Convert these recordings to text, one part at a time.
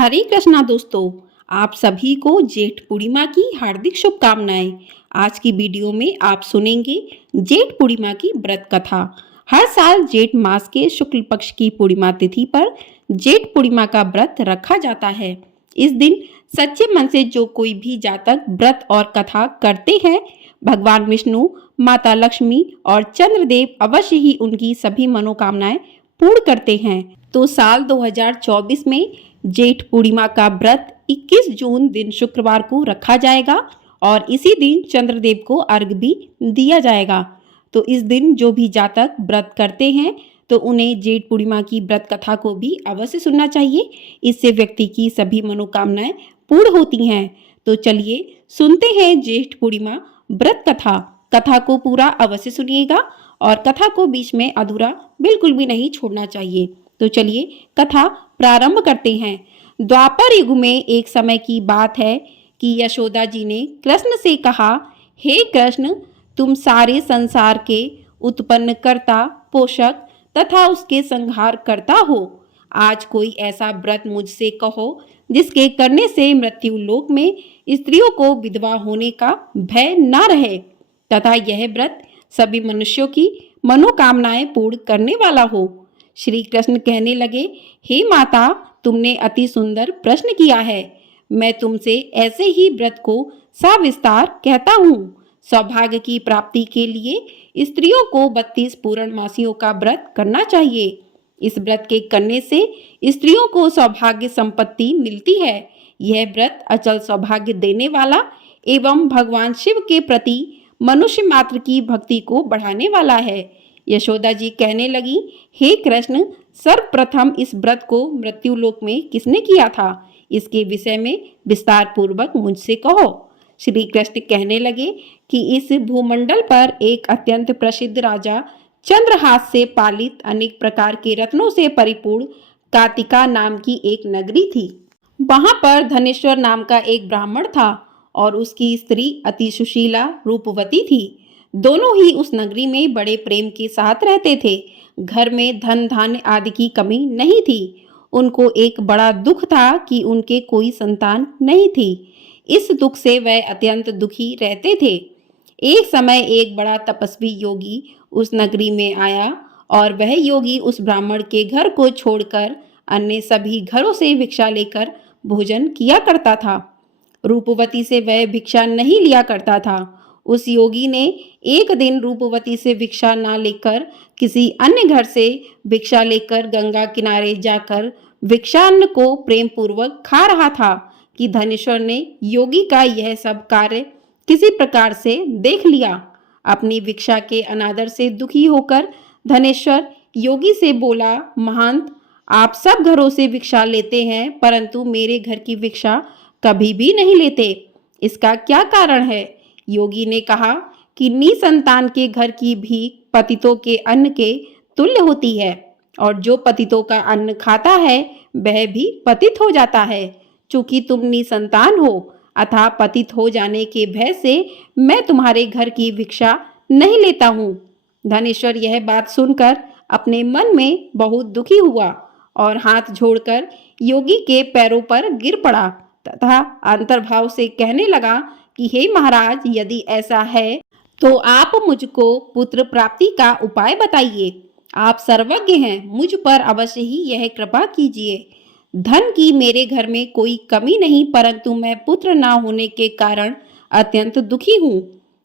हरे कृष्णा दोस्तों, आप सभी को जेठ पूर्णिमा की हार्दिक शुभकामनाएं। आज की वीडियो में आप सुनेंगे जेठ पूर्णिमा की व्रत कथा। हर साल जेठ मास के शुक्ल पक्ष की पूर्णिमा तिथि पर जेठ पूर्णिमा का व्रत रखा जाता है। इस दिन सच्चे मन से जो कोई भी जातक व्रत और कथा करते हैं, भगवान विष्णु, माता लक्ष्मी और चंद्रदेव अवश्य ही उनकी सभी मनोकामनाएं पूर्ण करते हैं। तो साल 2024 में जेठ पूर्णिमा का व्रत 21 जून दिन शुक्रवार को रखा जाएगा और इसी दिन चंद्रदेव को अर्घ भी दिया जाएगा। तो इस दिन जो भी जातक व्रत करते हैं तो उन्हें जेठ पूर्णिमा की व्रत कथा को भी अवश्य सुनना चाहिए। इससे व्यक्ति की सभी मनोकामनाएं पूर्ण होती हैं। तो चलिए सुनते हैं जेठ पूर्णिमा व्रत कथा। कथा को पूरा अवश्य सुनिएगा और कथा को बीच में अधूरा बिल्कुल भी नहीं छोड़ना चाहिए। तो चलिए कथा प्रारंभ करते हैं। द्वापर युग में एक समय की बात है कि यशोदा जी ने कृष्ण से कहा, हे कृष्ण, तुम सारे संसार के उत्पन्न कर्ता, पोषक तथा उसके संहार करता हो। आज कोई ऐसा व्रत मुझसे कहो जिसके करने से मृत्यु लोक में स्त्रियों को विधवा होने का भय न रहे तथा यह व्रत सभी मनुष्यों की मनोकामनाएं पूर्ण करने वाला हो। श्री कृष्ण कहने लगे, हे माता, तुमने अति सुंदर प्रश्न किया है। मैं तुमसे ऐसे ही व्रत को सविस्तार कहता हूँ। सौभाग्य की प्राप्ति के लिए स्त्रियों को 32 पूर्णमासियों का व्रत करना चाहिए। इस व्रत के करने से स्त्रियों को सौभाग्य संपत्ति मिलती है। यह व्रत अचल सौभाग्य देने वाला एवं भगवान शिव के प्रति मनुष्य मात्र की भक्ति को बढ़ाने वाला है। यशोदा जी कहने लगी, हे कृष्ण, सर्वप्रथम इस व्रत को मृत्यु लोक में किसने किया था? इसके विषय में विस्तार पूर्वक मुझसे कहो। श्री कृष्ण कहने लगे कि इस भूमंडल पर एक अत्यंत प्रसिद्ध राजा चंद्रहास से पालित अनेक प्रकार के रत्नों से परिपूर्ण कातिका नाम की एक नगरी थी। वहां पर धनेश्वर नाम का एक ब्राह्मण था और उसकी स्त्री अति सुशीला रूपवती थी। दोनों ही उस नगरी में बड़े प्रेम के साथ रहते थे। घर में धन धान्य आदि की कमी नहीं थी। उनको एक बड़ा दुख था कि उनके कोई संतान नहीं थी। इस दुख से वह अत्यंत दुखी रहते थे। एक समय एक बड़ा तपस्वी योगी उस नगरी में आया और वह योगी उस ब्राह्मण के घर को छोड़कर अन्य सभी घरों से भिक्षा लेकर भोजन किया करता था। रूपवती से वह भिक्षा नहीं लिया करता था। उस योगी ने एक दिन रूपवती से भिक्षा न लेकर किसी अन्य घर से भिक्षा लेकर गंगा किनारे जाकर भिक्षान्न को प्रेम पूर्वक खा रहा था कि धनेश्वर ने योगी का यह सब कार्य किसी प्रकार से देख लिया। अपनी भिक्षा के अनादर से दुखी होकर धनेश्वर योगी से बोला, महंत, आप सब घरों से भिक्षा लेते हैं परंतु मेरे घर की भिक्षा कभी भी नहीं लेते। इसका क्या कारण है? योगी ने कहा कि निसंतान के घर की भीख पतितों के अन्न के तुल्य होती है और जो पतितों का अन्न खाता है वह भी पतित हो जाता है। चूंकि तुम निसंतान हो अतः पतित हो जाने के भय से मैं तुम्हारे घर की भिक्षा नहीं लेता हूँ। धनेश्वर यह बात सुनकर अपने मन में बहुत दुखी हुआ और हाथ जोड़कर योगी के पैरों पर गिर पड़ा तथा अंतर्भाव से कहने लगा कि हे महाराज, यदि ऐसा है तो आप मुझको पुत्र प्राप्ति का उपाय बताइए। आप सर्वज्ञ हैं, मुझ पर अवश्य ही यह कृपा कीजिए। धन की मेरे घर में कोई कमी नहीं परंतु मैं पुत्र ना होने के कारण अत्यंत दुखी हूँ।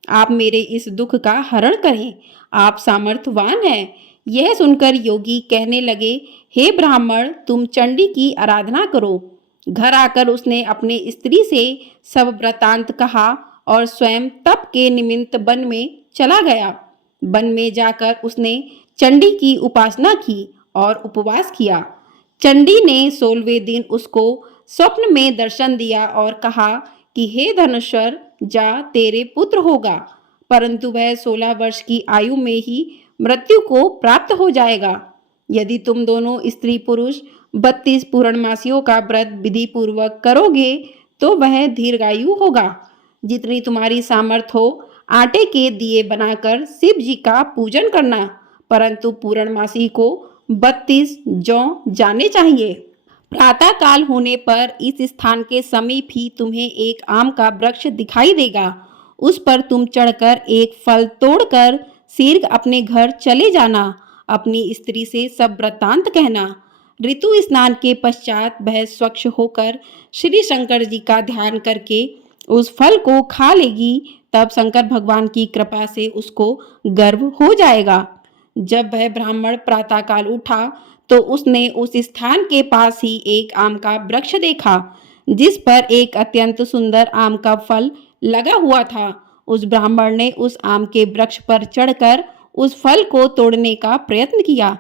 आप मेरे इस दुख का हरण करें। आप सामर्थ्यवान हैं। यह सुनकर योगी कहने लगे, हे ब्राह्मण, तुम चंडी की आराधना करो। घर आकर उसने अपने स्त्री से सब वृतांत कहा और स्वयं तप के निमित्त वन में चला गया। वन में जाकर उसने चंडी की उपासना की और उपवास किया। चंडी ने 16वें दिन उसको स्वप्न में दर्शन दिया और कहा कि हे धनेश्वर, जा, तेरे पुत्र होगा परंतु वह 16 वर्ष की आयु में ही मृत्यु को प्राप्त हो जाएगा। यदि तुम दोनों स्त्री पुरुष 32 पूर्णमासियों का व्रत विधि पूर्वक करोगे तो वह दीर्घायु होगा। जितनी तुम्हारी सामर्थ हो आटे के दिए बनाकर शिव जी का पूजन करना, परंतु पूर्णमासी को 32 जौ जाने चाहिए। प्रातः काल होने पर इस स्थान के समीप ही तुम्हें एक आम का वृक्ष दिखाई देगा। उस पर तुम चढ़कर एक फल तोड़कर शीघ्र अपने घर चले जाना। अपनी स्त्री से सब वृत्तांत कहना। ऋतु स्नान के पश्चात वह स्वच्छ होकर श्री शंकर जी का ध्यान करके उस फल को खा लेगी। तब शंकर भगवान की कृपा से उसको गर्भ हो जाएगा। जब वह ब्राह्मण प्रातःकाल उठा तो उसने उस स्थान के पास ही एक आम का वृक्ष देखा, जिस पर एक अत्यंत सुंदर आम का फल लगा हुआ था। उस ब्राह्मण ने उस आम के वृक्ष पर चढ़कर उस फल को तोड़ने का प्रयत्न किया,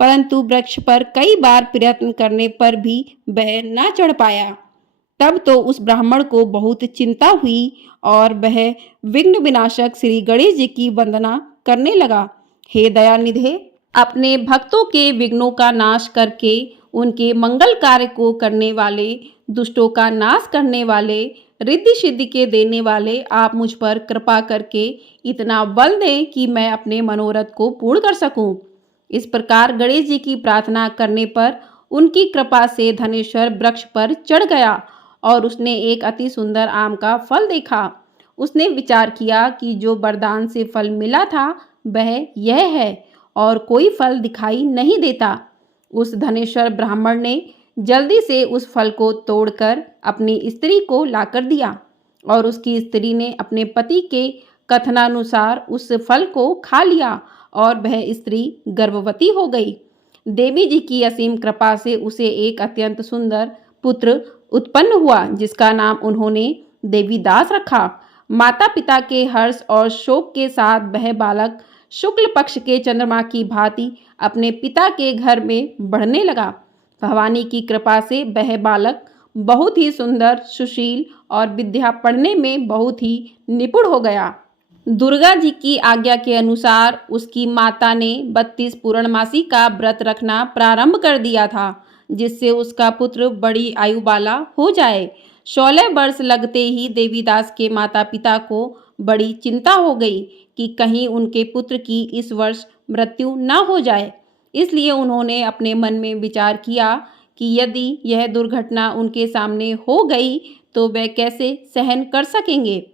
परंतु वृक्ष पर कई बार प्रयत्न करने पर भी वह न चढ़ पाया। तब तो उस ब्राह्मण को बहुत चिंता हुई और वह विघ्न विनाशक श्री गणेश जी की वंदना करने लगा। हे दयानिधे, अपने भक्तों के विघ्नों का नाश करके उनके मंगल कार्य को करने वाले, दुष्टों का नाश करने वाले, रिद्धि सिद्धि के देने वाले, आप मुझ पर कृपा करके इतना बल दें कि मैं अपने मनोरथ को पूर्ण कर सकूं। इस प्रकार गणेश जी की प्रार्थना करने पर उनकी कृपा से धनेश्वर वृक्ष पर चढ़ गया और उसने एक अति सुंदर आम का फल देखा। उसने विचार किया कि जो वरदान से फल मिला था वह यह है और कोई फल दिखाई नहीं देता। उस धनेश्वर ब्राह्मण ने जल्दी से उस फल को तोड़कर अपनी स्त्री को लाकर दिया और उसकी स्त्री ने अपने पति के कथनानुसार उस फल को खा लिया और वह स्त्री गर्भवती हो गई। देवी जी की असीम कृपा से उसे एक अत्यंत सुंदर पुत्र उत्पन्न हुआ, जिसका नाम उन्होंने देवीदास रखा। माता पिता के हर्ष और शोक के साथ वह बालक शुक्ल पक्ष के चंद्रमा की भांति अपने पिता के घर में बढ़ने लगा। भवानी की कृपा से वह बालक बहुत ही सुंदर, सुशील और विद्या पढ़ने में बहुत ही निपुण हो गया। दुर्गा जी की आज्ञा के अनुसार उसकी माता ने 32 पूर्णमासी का व्रत रखना प्रारंभ कर दिया था, जिससे उसका पुत्र बड़ी आयु वाला हो जाए। 16 वर्ष लगते ही देवीदास के माता पिता को बड़ी चिंता हो गई कि कहीं उनके पुत्र की इस वर्ष मृत्यु न हो जाए। इसलिए उन्होंने अपने मन में विचार किया कि यदि यह दुर्घटना उनके सामने हो गई तो वे कैसे सहन कर सकेंगे।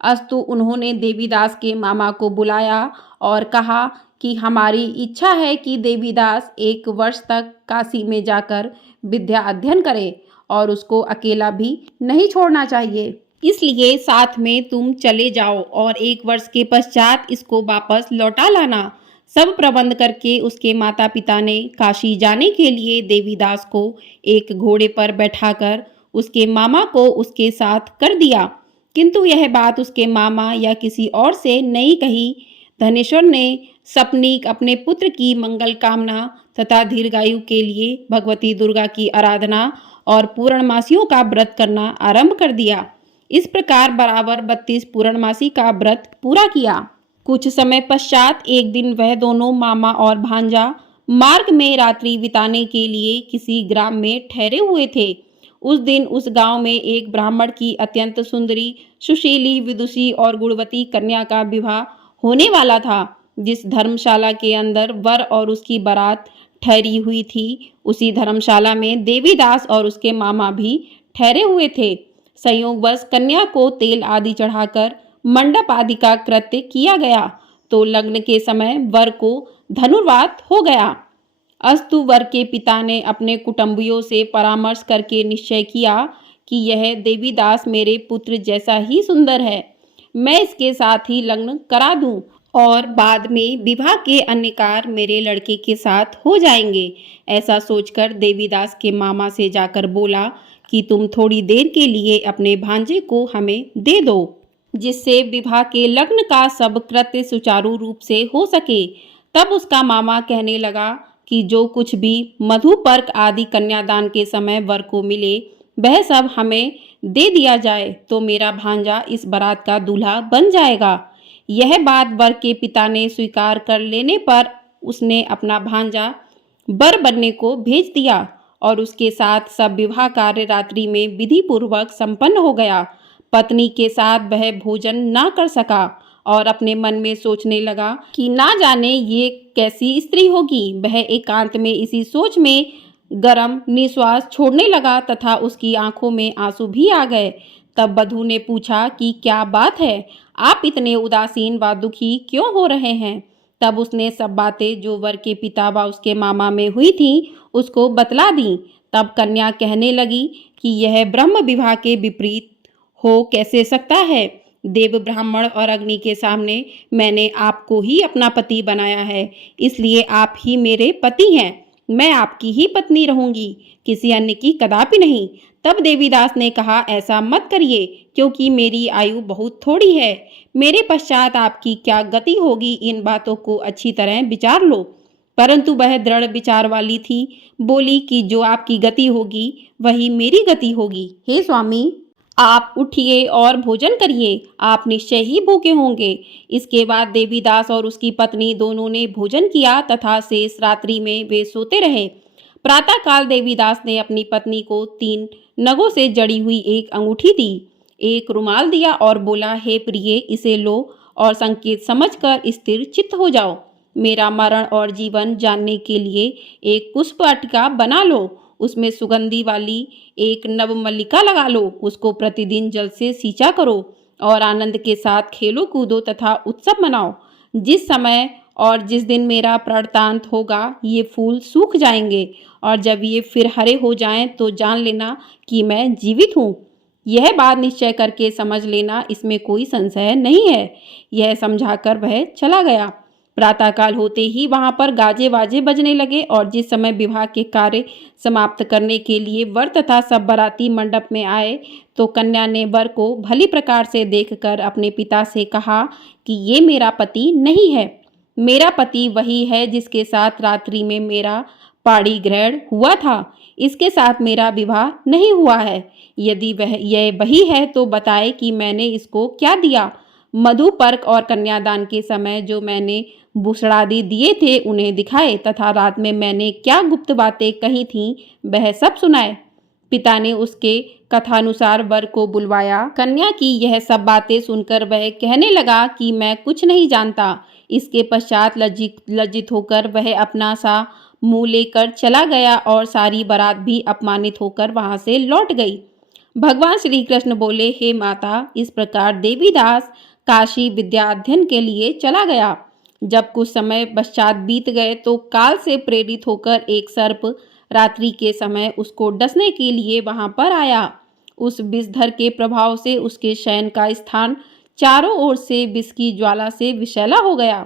अस्तु उन्होंने देवीदास के मामा को बुलाया और कहा कि हमारी इच्छा है कि देवीदास 1 वर्ष तक काशी में जाकर विद्या अध्ययन करे और उसको अकेला भी नहीं छोड़ना चाहिए। इसलिए साथ में तुम चले जाओ और 1 वर्ष के पश्चात इसको वापस लौटा लाना। सब प्रबंध करके उसके माता पिता ने काशी जाने के लिए देवीदास को एक घोड़े पर बैठाकर उसके मामा को उसके साथ कर दिया, किंतु यह बात उसके मामा या किसी और से नहीं कही। धनेश्वर ने सपनीक अपने पुत्र की मंगल कामना तथा दीर्घायु के लिए भगवती दुर्गा की आराधना और पूर्णमासियों का व्रत करना आरंभ कर दिया। इस प्रकार बराबर 32 पूर्णमासी का व्रत पूरा किया। कुछ समय पश्चात एक दिन वह दोनों मामा और भांजा मार्ग में रात्रि बिताने के लिए किसी ग्राम में ठहरे हुए थे। उस दिन उस गांव में एक ब्राह्मण की अत्यंत सुंदरी, सुशीली, विदुषी और गुणवती कन्या का विवाह होने वाला था। जिस धर्मशाला के अंदर वर और उसकी बारात ठहरी हुई थी, उसी धर्मशाला में देवीदास और उसके मामा भी ठहरे हुए थे। संयोगवश कन्या को तेल आदि चढ़ाकर मंडप आदि का कृत्य किया गया तो लग्न के समय वर को धनुर्वात हो गया। अस्तु वर के पिता ने अपने कुटुंबियों से परामर्श करके निश्चय किया कि यह देवीदास मेरे पुत्र जैसा ही सुंदर है, मैं इसके साथ ही लग्न करा दूं और बाद में विवाह के अन्य कार्य मेरे लड़के के साथ हो जाएंगे। ऐसा सोचकर देवीदास के मामा से जाकर बोला कि तुम थोड़ी देर के लिए अपने भांजे को हमें दे दो, जिससे विवाह के लग्न का सब कृत्य सुचारू रूप से हो सके। तब उसका मामा कहने लगा कि जो कुछ भी मधुपर्क आदि कन्यादान के समय वर को मिले वह सब हमें दे दिया जाए तो मेरा भांजा इस बारात का दूल्हा बन जाएगा। यह बात वर के पिता ने स्वीकार कर लेने पर उसने अपना भांजा वर बनने को भेज दिया और उसके साथ सब विवाह कार्य रात्रि में विधि पूर्वक संपन्न हो गया। पत्नी के साथ वह भोजन ना कर सका और अपने मन में सोचने लगा कि ना जाने ये कैसी स्त्री होगी। वह एकांत में इसी सोच में गरम निश्वास छोड़ने लगा तथा उसकी आंखों में आंसू भी आ गए। तब बधू ने पूछा कि क्या बात है, आप इतने उदासीन व दुखी क्यों हो रहे हैं। तब उसने सब बातें जो वर के पिता व उसके मामा में हुई थी उसको बतला दी। तब कन्या कहने लगी कि यह ब्रह्म विवाह के विपरीत हो कैसे सकता है। देव ब्राह्मण और अग्नि के सामने मैंने आपको ही अपना पति बनाया है, इसलिए आप ही मेरे पति हैं। मैं आपकी ही पत्नी रहूंगी, किसी अन्य की कदापि नहीं। तब देवीदास ने कहा, ऐसा मत करिए, क्योंकि मेरी आयु बहुत थोड़ी है। मेरे पश्चात आपकी क्या गति होगी, इन बातों को अच्छी तरह विचार लो। परंतु वह दृढ़ विचार वाली थी, बोली कि जो आपकी गति होगी वही मेरी गति होगी। हे स्वामी, आप उठिए और भोजन करिए, आप निश्चय ही भूखे होंगे। इसके बाद देवीदास और उसकी पत्नी दोनों ने भोजन किया तथा शेष रात्रि में वे सोते रहे। प्रातःकाल देवीदास ने अपनी पत्नी को 3 नगों से जड़ी हुई एक अंगूठी दी, एक रुमाल दिया और बोला, हे प्रिय, इसे लो और संकेत समझकर स्थिर चित्त हो जाओ। मेरा मरण और जीवन जानने के लिए एक पुष्प वाटिका बना लो, उसमें सुगंधी वाली एक नवमल्लिका लगा लो, उसको प्रतिदिन जल से सींचा करो और आनंद के साथ खेलो कूदो तथा उत्सव मनाओ। जिस समय और जिस दिन मेरा प्राणदान होगा ये फूल सूख जाएंगे और जब ये फिर हरे हो जाएं तो जान लेना कि मैं जीवित हूँ। यह बात निश्चय करके समझ लेना, इसमें कोई संशय नहीं है। यह समझाकर वह चला गया। प्रातःकाल होते ही वहां पर गाजे बाजे बजने लगे और जिस समय विवाह के कार्य समाप्त करने के लिए वर तथा सब बाराती मंडप में आए तो कन्या ने वर को भली प्रकार से देखकर अपने पिता से कहा कि ये मेरा पति नहीं है। मेरा पति वही है जिसके साथ रात्रि में मेरा पाणी ग्रहण हुआ था, इसके साथ मेरा विवाह नहीं हुआ है। यदि यह वही है तो बताए कि मैंने इसको क्या दिया। मधु पर्क और कन्यादान के समय जो मैंने भूषणादि दिए थे उन्हें दिखाए तथा रात में मैंने क्या गुप्त बातें कही थीं वह सब सुनाए। पिता ने उसके कथानुसार वर को बुलवाया। कन्या की यह सब बातें सुनकर वह कहने लगा कि मैं कुछ नहीं जानता। इसके पश्चात लज्जित होकर वह अपना सा मुंह लेकर चला गया और सारी बारात भी अपमानित होकर वहां से लौट गई। भगवान श्री कृष्ण बोले, हे माता, इस प्रकार देवीदास काशी विद्या अध्ययन के लिए चला गया। जब कुछ समय पश्चात बीत गए तो काल से प्रेरित होकर एक सर्प रात्रि के समय उसको डसने के लिए वहां पर आया। उस विषधर के प्रभाव से उसके शयन का स्थान चारों ओर से विष की ज्वाला से विषैला हो गया,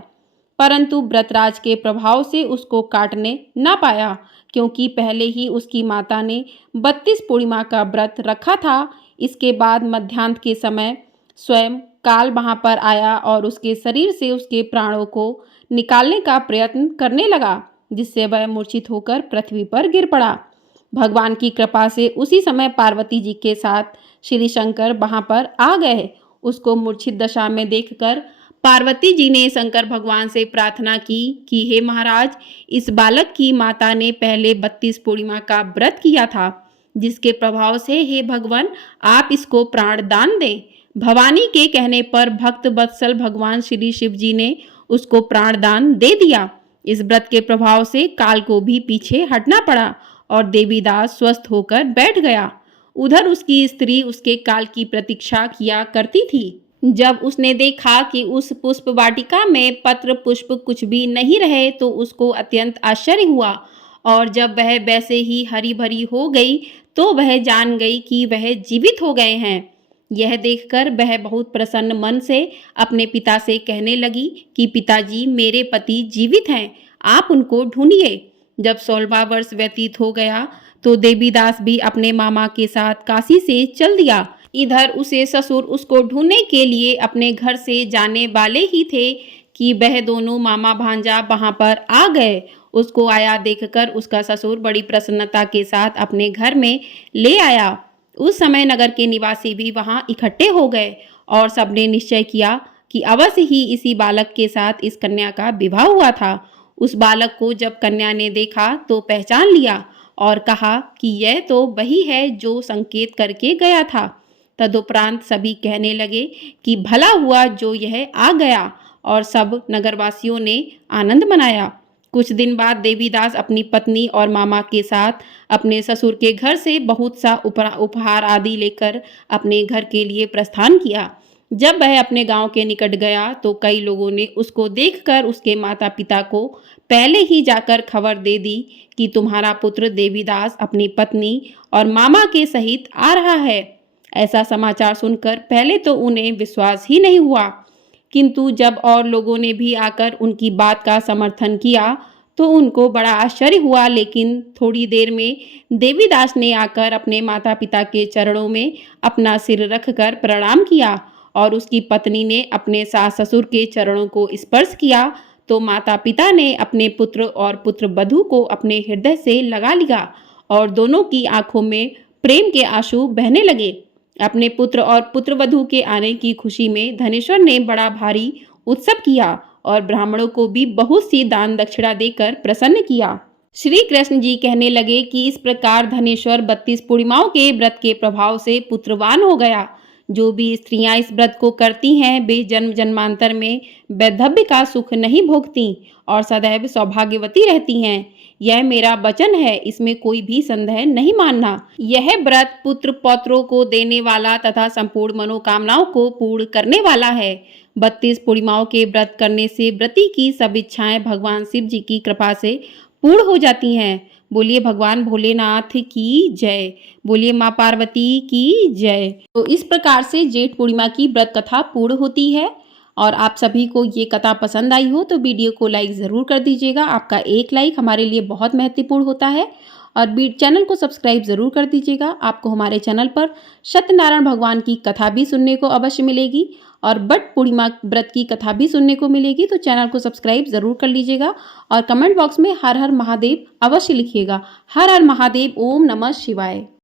परंतु व्रतराज के प्रभाव से उसको काटने न पाया, क्योंकि पहले ही उसकी माता ने 32 पूर्णिमा का व्रत रखा था। इसके बाद मध्याह्न के समय स्वयं काल वहां पर आया और उसके शरीर से उसके प्राणों को निकालने का प्रयत्न करने लगा, जिससे वह मूर्छित होकर पृथ्वी पर गिर पड़ा। भगवान की कृपा से उसी समय पार्वती जी के साथ श्री शंकर वहां पर आ गए। उसको मूर्छित दशा में देखकर पार्वती जी ने शंकर भगवान से प्रार्थना की कि हे महाराज, इस बालक की माता ने पहले 32 पूर्णिमा का व्रत किया था, जिसके प्रभाव से हे भगवान आप इसको प्राण दान दें। भवानी के कहने पर भक्त वत्सल भगवान श्री शिव जी ने उसको प्राण दान दे दिया। इस व्रत के प्रभाव से काल को भी पीछे हटना पड़ा और देवीदास स्वस्थ होकर बैठ गया। उधर उसकी स्त्री उसके काल की प्रतीक्षा किया करती थी। जब उसने देखा कि उस पुष्प वाटिका में पत्र पुष्प कुछ भी नहीं रहे तो उसको अत्यंत आश्चर्य हुआ और जब वह वैसे ही हरी भरी हो गई तो वह जान गई कि वह जीवित हो गए हैं। यह देखकर वह बहुत प्रसन्न मन से अपने पिता से कहने लगी कि पिताजी, मेरे पति जीवित हैं, आप उनको ढूंढिए। जब 16वां वर्ष व्यतीत हो गया तो देवीदास भी अपने मामा के साथ काशी से चल दिया। इधर उसे ससुर उसको ढूंढने के लिए अपने घर से जाने वाले ही थे कि वह दोनों मामा भांजा वहां पर आ गए। उसको आया देखकर उसका ससुर बड़ी प्रसन्नता के साथ अपने घर में ले आया। उस समय नगर के निवासी भी वहां इकट्ठे हो गए और सबने निश्चय किया कि अवश्य ही इसी बालक के साथ इस कन्या का विवाह हुआ था। उस बालक को जब कन्या ने देखा तो पहचान लिया और कहा कि यह तो वही है जो संकेत करके गया था। तदुपरांत सभी कहने लगे कि भला हुआ जो यह आ गया और सब नगरवासियों ने आनंद मनाया। कुछ दिन बाद देवीदास अपनी पत्नी और मामा के साथ अपने ससुर के घर से बहुत सा उपहार आदि लेकर अपने घर के लिए प्रस्थान किया। जब वह अपने गांव के निकट गया तो कई लोगों ने उसको देखकर उसके माता पिता को पहले ही जाकर खबर दे दी कि तुम्हारा पुत्र देवीदास अपनी पत्नी और मामा के सहित आ रहा है। ऐसा समाचार सुनकर पहले तो उन्हें विश्वास ही नहीं हुआ, किंतु जब और लोगों ने भी आकर उनकी बात का समर्थन किया तो उनको बड़ा आश्चर्य हुआ। लेकिन थोड़ी देर में देवीदास ने आकर अपने माता पिता के चरणों में अपना सिर रखकर प्रणाम किया और उसकी पत्नी ने अपने सास ससुर के चरणों को स्पर्श किया तो माता पिता ने अपने पुत्र और पुत्र वधू को अपने हृदय से लगा लिया और दोनों की आंखों में प्रेम के आंसू बहने लगे। अपने पुत्र और पुत्रवधू के आने की खुशी में धनेश्वर ने बड़ा भारी उत्सव किया और ब्राह्मणों को भी बहुत सी दान दक्षिणा देकर प्रसन्न किया। श्री कृष्ण जी कहने लगे कि इस प्रकार धनेश्वर 32 पूर्णिमाओं के व्रत के प्रभाव से पुत्रवान हो गया। जो भी स्त्रियां इस व्रत को करती हैं वे जन्म जन्मांतर में वैधव्य का सुख नहीं भोगती और सदैव सौभाग्यवती रहती हैं। यह मेरा वचन है, इसमें कोई भी संदेह नहीं मानना। यह व्रत पुत्र पौत्रों को देने वाला तथा संपूर्ण मनोकामनाओं को पूर्ण करने वाला है। 32 पूर्णिमाओं के व्रत करने से व्रती की सब इच्छाएं भगवान शिव जी की कृपा से पूर्ण हो जाती हैं। बोलिए भगवान भोलेनाथ की जय, बोलिए माँ पार्वती की जय। तो इस प्रकार से जेठ पूर्णिमा की व्रत कथा पूर्ण होती है और आप सभी को ये कथा पसंद आई हो तो वीडियो को लाइक ज़रूर कर दीजिएगा। आपका एक लाइक हमारे लिए बहुत महत्वपूर्ण होता है और चैनल को सब्सक्राइब ज़रूर कर दीजिएगा। आपको हमारे चैनल पर सत्यनारायण भगवान की कथा भी सुनने को अवश्य मिलेगी और वट पूर्णिमा व्रत की कथा भी सुनने को मिलेगी, तो चैनल को सब्सक्राइब ज़रूर कर लीजिएगा और कमेंट बॉक्स में हर हर महादेव अवश्य लिखिएगा। हर हर महादेव, ओम नमः शिवाय।